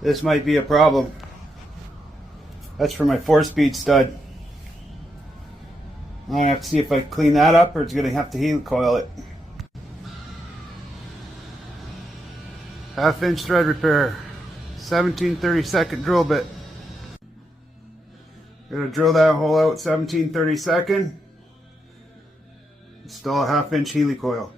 This might be a problem. That's for my 4-speed stud. I'm gonna have to see if I clean that up or it's gonna have to HeliCoil it. 1/2 inch thread repair. 17/32 drill bit. Gonna drill that hole out 17/32. Install a 1/2 inch HeliCoil.